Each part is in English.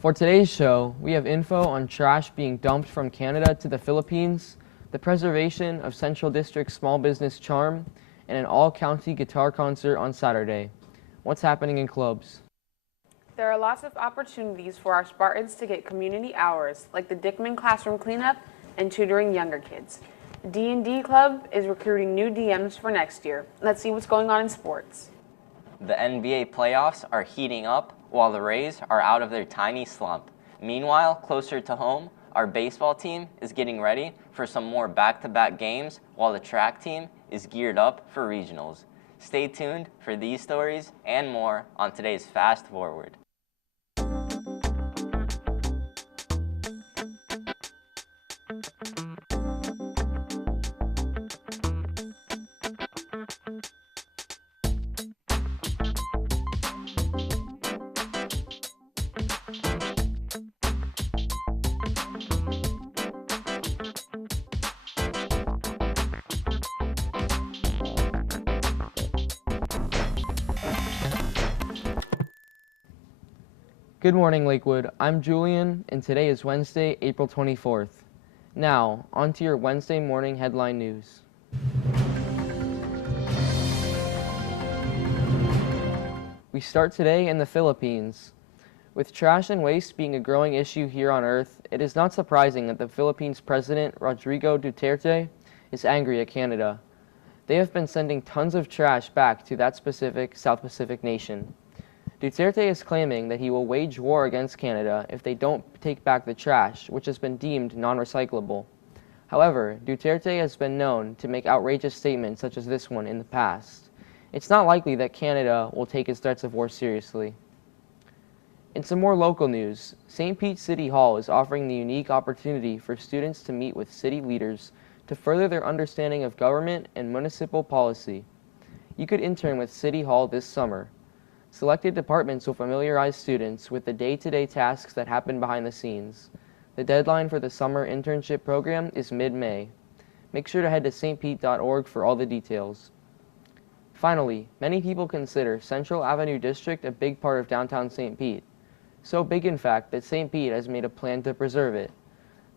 For today's show, we have info on trash being dumped from Canada to the Philippines, the preservation of Central District's small business charm, and an all-county guitar concert on Saturday. What's happening in clubs? There are lots of opportunities for our Spartans to get community hours, like the Dickman Classroom Cleanup and tutoring younger kids. D&D Club is recruiting new DMs for next year. Let's see what's going on in sports. The NBA playoffs are heating up while the Rays are out of their tiny slump. Meanwhile, closer to home, our baseball team is getting ready for some more back-to-back games while the track team is geared up for regionals. Stay tuned for these stories and more on today's Fast Forward. Good morning, Lakewood. I'm Julian, and today is Wednesday, April 24th. Now, on to your Wednesday morning headline news. We start today in the Philippines. With trash and waste being a growing issue here on Earth, it is not surprising that the Philippines President, Rodrigo Duterte, is angry at Canada. They have been sending tons of trash back to that specific South Pacific nation. Duterte is claiming that he will wage war against Canada if they don't take back the trash, which has been deemed non-recyclable. However, Duterte has been known to make outrageous statements such as this one in the past. It's not likely that Canada will take his threats of war seriously. In some more local news, St. Pete City Hall is offering the unique opportunity for students to meet with city leaders to further their understanding of government and municipal policy. You could intern with City Hall this summer. Selected departments will familiarize students with the day-to-day tasks that happen behind the scenes. The deadline for the summer internship program is mid-May. Make sure to head to stpete.org for all the details. Finally, many people consider Central Avenue District a big part of downtown St. Pete. So big, in fact, that St. Pete has made a plan to preserve it.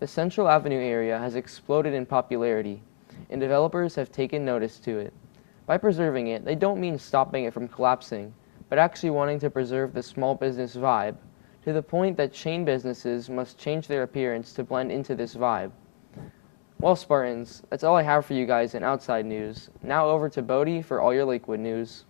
The Central Avenue area has exploded in popularity, and developers have taken notice to it. By preserving it, they don't mean stopping it from collapsing, but actually wanting to preserve the small business vibe, to the point that chain businesses must change their appearance to blend into this vibe. Well, Spartans, that's all I have for you guys in outside news. Now over to Bodie for all your Lakewood news.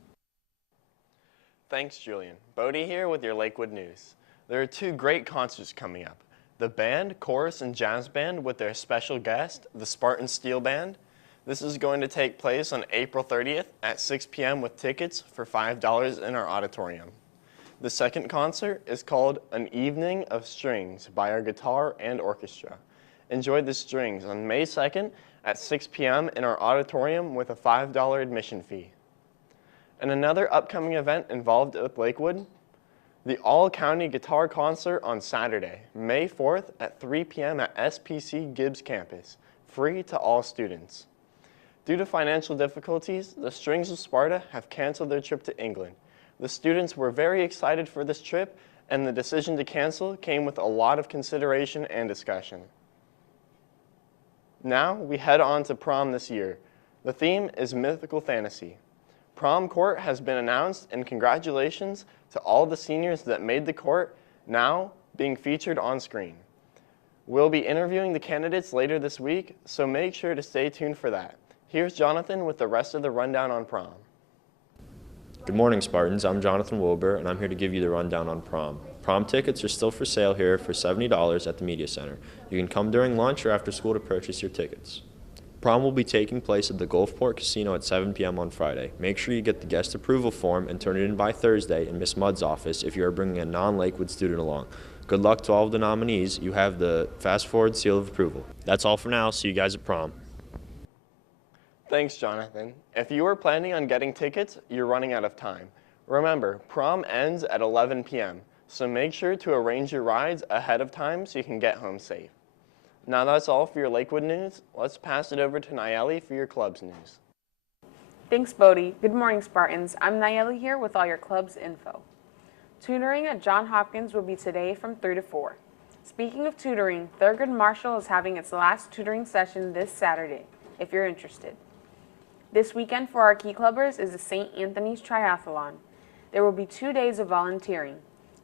Thanks, Julian. Bodie here with your Lakewood news. There are two great concerts coming up. The band, chorus, and jazz band with their special guest, the Spartan Steel Band. This is going to take place on April 30th at 6 p.m. with tickets for $5 in our auditorium. The second concert is called An Evening of Strings by our guitar and orchestra. Enjoy the strings on May 2nd at 6 p.m. in our auditorium with a $5 admission fee. And another upcoming event involved with Lakewood, the All-County Guitar Concert on Saturday, May 4th at 3 p.m. at SPC Gibbs campus, free to all students. Due to financial difficulties, the Strings of Sparta have canceled their trip to England. The students were very excited for this trip, and the decision to cancel came with a lot of consideration and discussion. Now we head on to prom this year. The theme is mythical fantasy. Prom court has been announced, and congratulations to all the seniors that made the court now being featured on screen. We'll be interviewing the candidates later this week, so make sure to stay tuned for that. Here's Jonathan with the rest of the rundown on prom. Good morning, Spartans. I'm Jonathan Wilbur, and I'm here to give you the rundown on prom. Prom tickets are still for sale here for $70 at the Media Center. You can come during lunch or after school to purchase your tickets. Prom will be taking place at the Gulfport Casino at 7 p.m. on Friday. Make sure you get the guest approval form and turn it in by Thursday in Miss Mudd's office if you are bringing a non-Lakewood student along. Good luck to all of the nominees. You have the Fast Forward seal of approval. That's all for now. See you guys at prom. Thanks, Jonathan. If you were planning on getting tickets, you're running out of time. Remember, prom ends at 11 p.m., so make sure to arrange your rides ahead of time so you can get home safe. Now that's all for your Lakewood news. Let's pass it over to Nayeli for your club's news. Thanks, Bodie. Good morning, Spartans. I'm Nayeli here with all your club's info. Tutoring at Johns Hopkins will be today from 3 to 4. Speaking of tutoring, Thurgood Marshall is having its last tutoring session this Saturday, if you're interested. This weekend for our Key Clubbers is the St. Anthony's Triathlon. There will be 2 days of volunteering,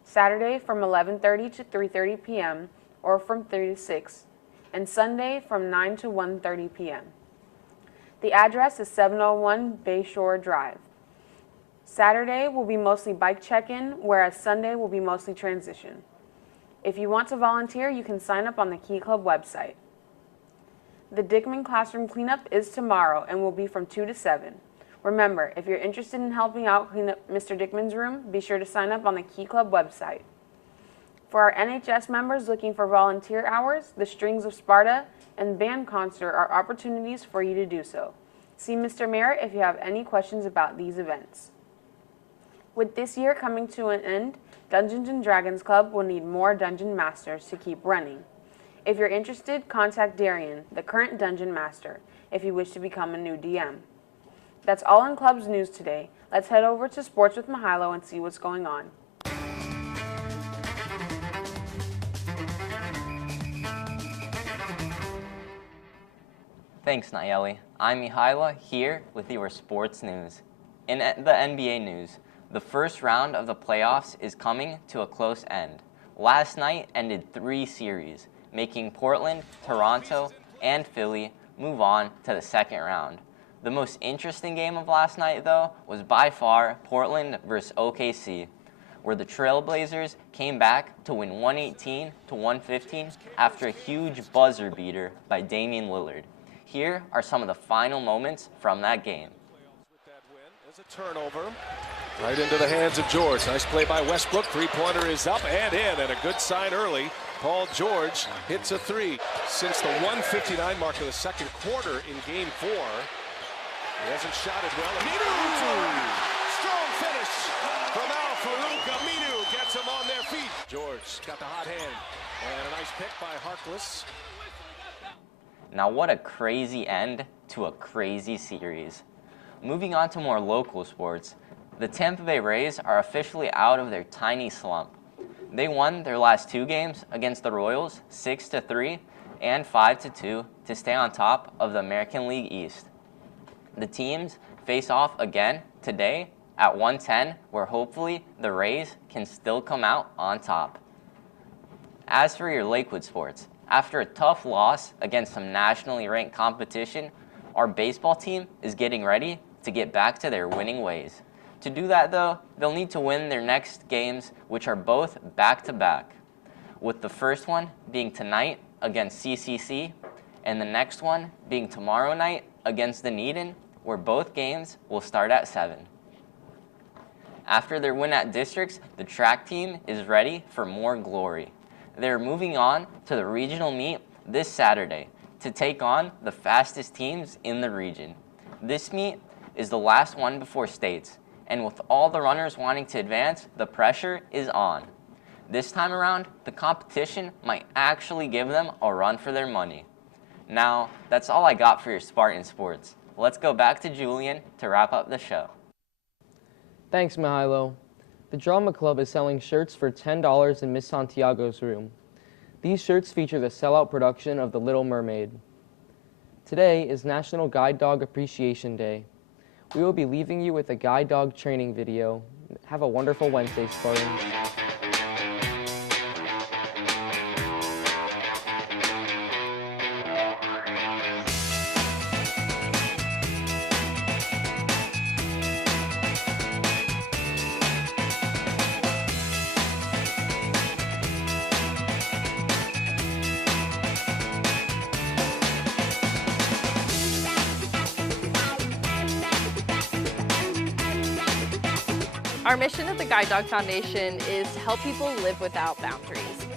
Saturday from 11:30 to 3:30 p.m. or from 3 to 6, and Sunday from 9 to 1:30 p.m. The address is 701 Bayshore Drive. Saturday will be mostly bike check-in, whereas Sunday will be mostly transition. If you want to volunteer, you can sign up on the Key Club website. The Dickman Classroom Cleanup is tomorrow and will be from 2 to 7. Remember, if you're interested in helping out clean up Mr. Dickman's room, be sure to sign up on the Key Club website. For our NHS members looking for volunteer hours, the Strings of Sparta and band concert are opportunities for you to do so. See Mr. Merritt if you have any questions about these events. With this year coming to an end, Dungeons & Dragons Club will need more Dungeon Masters to keep running. If you're interested, contact Darian, the current Dungeon Master, if you wish to become a new DM. That's all in Club's news today. Let's head over to Sports with Mihilo and see what's going on. Thanks, Nayeli. I'm Mihaila here with your sports news. In the NBA news, the first round of the playoffs is coming to a close end. Last night ended 3 series, making Portland, Toronto, and Philly move on to the second round. The most interesting game of last night, though, was by far Portland versus OKC, where the Trailblazers came back to win 118-115 after a huge buzzer beater by Damian Lillard. Here are some of the final moments from that game. With that win, there's a turnover. Right into the hands of George. Nice play by Westbrook. Three-pointer is up and in, and a good sign early. Paul George hits a 3. Since the 1:59 mark of the second quarter in Game 4, he hasn't shot it well. Aminu! Strong finish from Al Farouk. Aminu gets them on their feet. George got the hot hand, and a nice pick by Harkless. Now what a crazy end to a crazy series. Moving on to more local sports, the Tampa Bay Rays are officially out of their tiny slump. They won their last 2 games against the Royals 6-3 and 5-2 to stay on top of the American League East. The teams face off again today at 1:10, where hopefully the Rays can still come out on top. As for your Lakewood sports, after a tough loss against some nationally ranked competition, our baseball team is getting ready to get back to their winning ways. To do that, though, they'll need to win their next games, which are both back-to-back, with the first one being tonight against CCC, and the next one being tomorrow night against Dunedin, where both games will start at 7. After their win at Districts, the track team is ready for more glory. They're moving on to the regional meet this Saturday to take on the fastest teams in the region. This meet is the last one before states, and with all the runners wanting to advance, the pressure is on. This time around, the competition might actually give them a run for their money. Now, that's all I got for your Spartan Sports. Let's go back to Julian to wrap up the show. Thanks, Mihilo. The Drama Club is selling shirts for $10 in Miss Santiago's room. These shirts feature the sellout production of The Little Mermaid. Today is National Guide Dog Appreciation Day. We will be leaving you with a guide dog training video. Have a wonderful Wednesday, Spartans. Our mission at the Guide Dog Foundation is to help people live without boundaries.